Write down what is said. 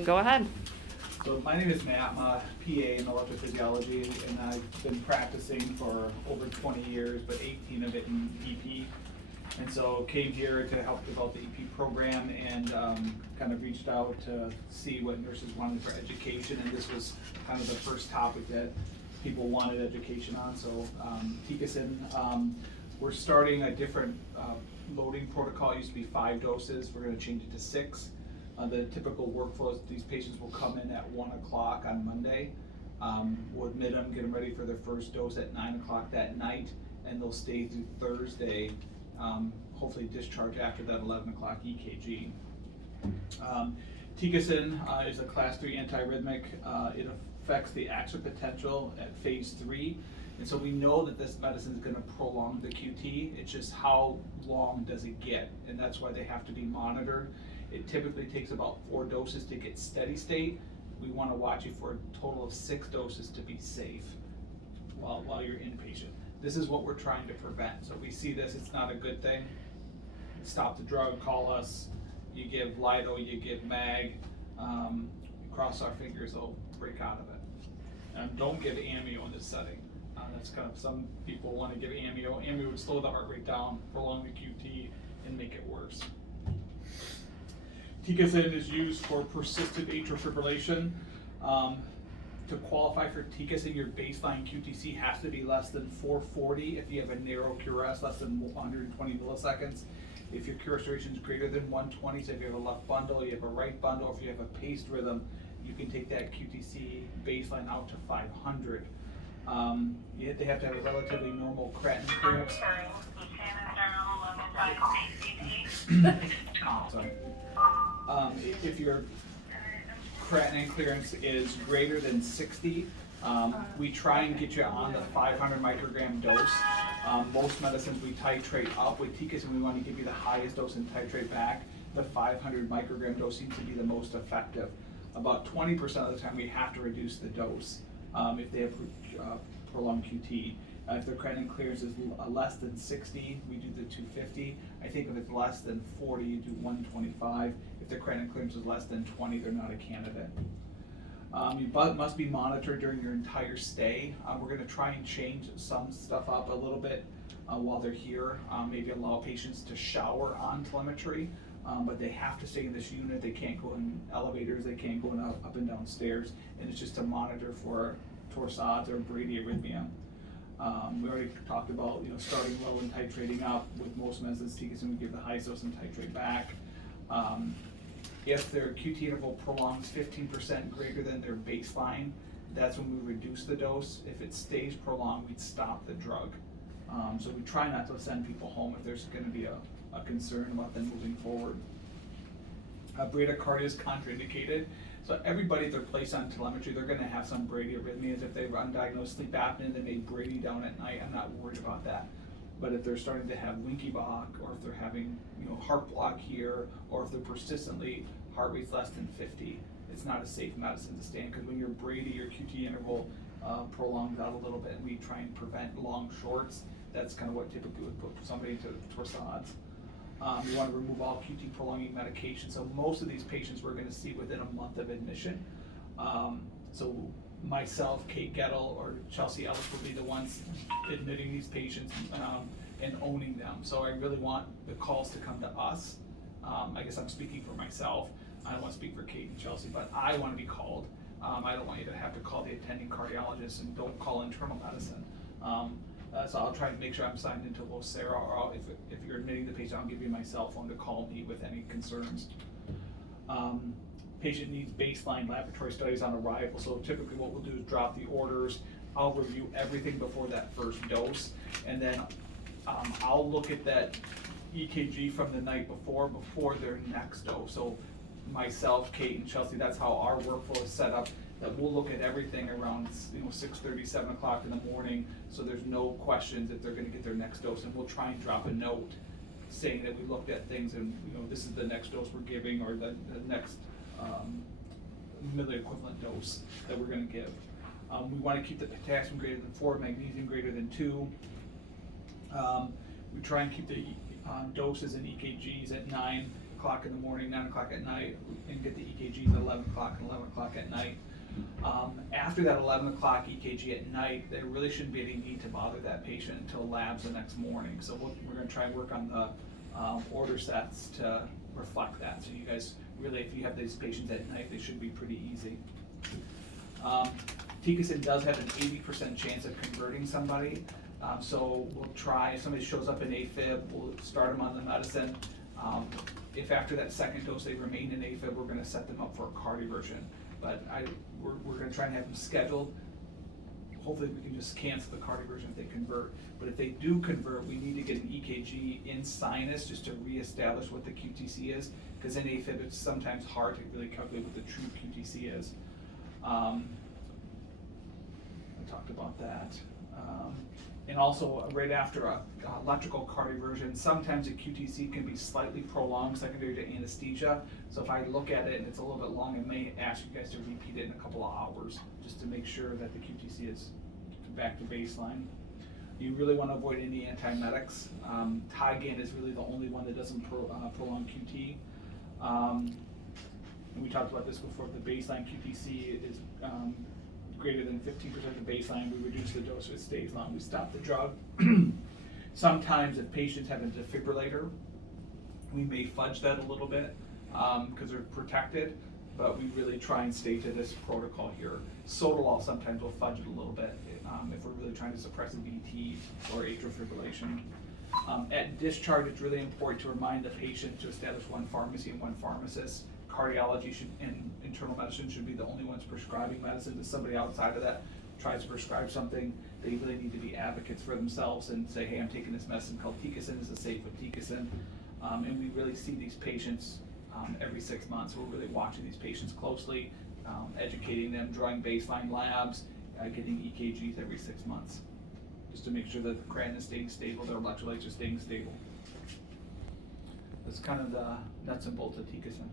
and go ahead. So my name is Matt. I'm a PA in electrophysiology, and I've been practicing for over 20 years, but 18 of it in EP. And so came here to help develop the EP program, and kind of reached out to see what nurses wanted for education, and this was kind of the first topic that people wanted education on. So Tikosyn, we're starting a different loading protocol. It used to be 5 doses. We're going to change it to 6. The typical workflow is these patients will come in at 1 o'clock on Monday. We'll admit them, get them ready for their first dose at 9 o'clock that night, and they'll stay through Thursday, hopefully discharge after that 11 o'clock EKG. Tikosyn is a class 3 antiarrhythmic. It affects the action potential at phase 3. And so we know that this medicine is going to prolong the QT. It's just how long does it get? And that's why they have to be monitored. It typically takes about 4 doses to get steady state. We want to watch you for a total of 6 doses to be safe while you're inpatient. This is what we're trying to prevent. So we see this, it's not a good thing. Stop the drug, call us. You give Lido, you give Mag. Cross our fingers, they'll break out of it. And don't give amio in this setting. That's kind of, some people want to give amio. Amio would slow the heart rate down, prolong the QT, and make it worse. Tikosyn is used for persistent atrial fibrillation. To qualify for Tikosyn, your baseline QTC has to be less than 440 if you have a narrow QRS, less than 120 milliseconds. If your QRS duration is greater than 120, so if you have a left bundle, you have a right bundle, if you have a paced rhythm, you can take that QTC baseline out to 500. They have to have a relatively normal creatinine clearance. Sorry. If your creatinine clearance is greater than 60, we try and get you on the 500 microgram dose. Most medicines we titrate up. With Tikosyn, we want to give you the highest dose and titrate back. The 500 microgram dose seems to be the most effective. About 20% of the time we have to reduce the dose if they have prolonged QT. If their creatinine clearance is less than 60, we do the 250. I think if it's less than 40, you do 125. If their creatinine clearance is less than 20, they're not a candidate. You must be monitored during your entire stay. We're going to try and change some stuff up a little bit while they're here. Maybe allow patients to shower on telemetry, but they have to stay in this unit. They can't go in elevators. They can't go up and down stairs. And it's just to monitor for torsades or bradyarrhythmia. We already talked about starting low and titrating up. With most medicines, Tikosyn, we give the highest dose and titrate back. If their QT interval prolongs 15% greater than their baseline, that's when we reduce the dose. If it stays prolonged, we'd stop the drug. So we try not to send people home if there's going to be a concern about them moving forward. Bradycardia is contraindicated. So everybody, if they're placed on telemetry, they're going to have some bradyarrhythmias. If they have undiagnosed sleep apnea, they may brady down at night. I'm not worried about that. But if they're starting to have Winky-Bach, or if they're having heart block here, or if they're persistently heart rate's less than 50, it's not a safe medicine to stay in, because when your brady, your QT interval prolongs out a little bit, and we try and prevent long shorts, that's kind of what typically would put somebody to torsades. We want to remove all QT prolonging medication. So most of these patients we're going to see within a month of admission. So myself, Kate Gettle, or Chelsea Ellis will be the ones admitting these patients and owning them. So I really want the calls to come to us. I guess I'm speaking for myself. I don't want to speak for Kate and Chelsea, but I want to be called. I don't want you to have to call the attending cardiologist, and don't call internal medicine. So I'll try and make sure I'm signed into Vocera, or if you're admitting the patient, I'll give you my cell phone to call me with any concerns. Patient needs baseline laboratory studies on arrival. So typically what we'll do is drop the orders. I'll review everything before that first dose, and then I'll look at that EKG from the night before their next dose. So myself, Kate, and Chelsea, that's how our workflow is set up. That we'll look at everything around 6:30, 7 o'clock in the morning, so there's no questions if they're going to get their next dose, and we'll try and drop a note saying that we looked at things and this is the next dose we're giving, or the next milli equivalent dose that we're going to give. We want to keep the potassium greater than 4, magnesium greater than 2. We try and keep the doses and EKGs at 9. o'clock in the morning, 9 o'clock at night, and get the EKGs at 11 o'clock and 11 o'clock at night. After that 11 o'clock EKG at night, there really shouldn't be any need to bother that patient until labs the next morning. So we're going to try and work on the order sets to reflect that. So you guys really, if you have these patients at night, they should be pretty easy. Tikosyn does have an 80% chance of converting somebody. So we'll try, if somebody shows up in AFib, we'll start them on the medicine. If after that second dose they remain in AFib, we're going to set them up for a cardioversion. But we're going to try and have them scheduled. Hopefully we can just cancel the cardioversion if they convert. But if they do convert, we need to get an EKG in sinus just to reestablish what the QTC is. Because in AFib, it's sometimes hard to really calculate what the true QTC is. I talked about that. And also, right after a electrical cardioversion, sometimes a QTC can be slightly prolonged secondary to anesthesia. So if I look at it and it's a little bit long, I may ask you guys to repeat it in a couple of hours just to make sure that the QTC is back to baseline. You really want to avoid any antiemetics. Tygan is really the only one that doesn't prolong QT. And we talked about this before. The baseline QTC is greater than 15% of the baseline. We reduce the dose if it stays long. We stop the drug. Sometimes if patients have a defibrillator, we may fudge that a little bit because they're protected, but we really try and stay to this protocol here. Sotalol sometimes will fudge it a little bit if we're really trying to suppress a VT or atrial fibrillation. At discharge, it's really important to remind the patient to establish one pharmacy and one pharmacist. Cardiology and internal medicine should be the only ones prescribing medicine. If somebody outside of that tries to prescribe something, they really need to be advocates for themselves and say, hey, I'm taking this medicine called Tikosyn. This is safe with Tikosyn. And we really see these patients every 6 months. We're really watching these patients closely, educating them, drawing baseline labs, getting EKGs every 6 months, just to make sure that the creatinine is staying stable, their electrolytes are staying stable. That's kind of the nuts and bolts of Tikosyn.